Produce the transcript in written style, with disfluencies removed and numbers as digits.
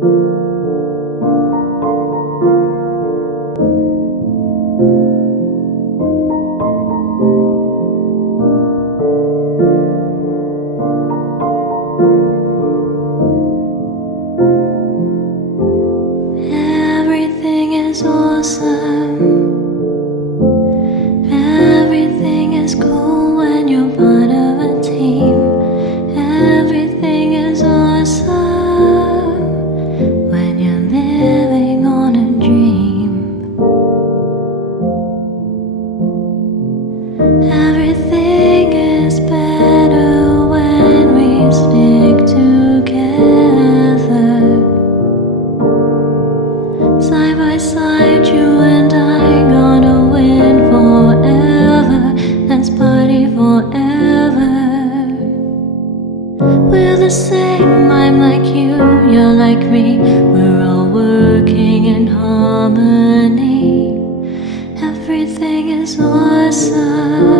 Everything is awesome. Everything is cool when you're part of a team. Everything is awesome when you're living on a dream. Everything is better when we stick together. Side by side, you and I gonna win forever. Let's party forever. We're the same, I'm like you, you're like me. We're all working in harmony. Everything is awesome.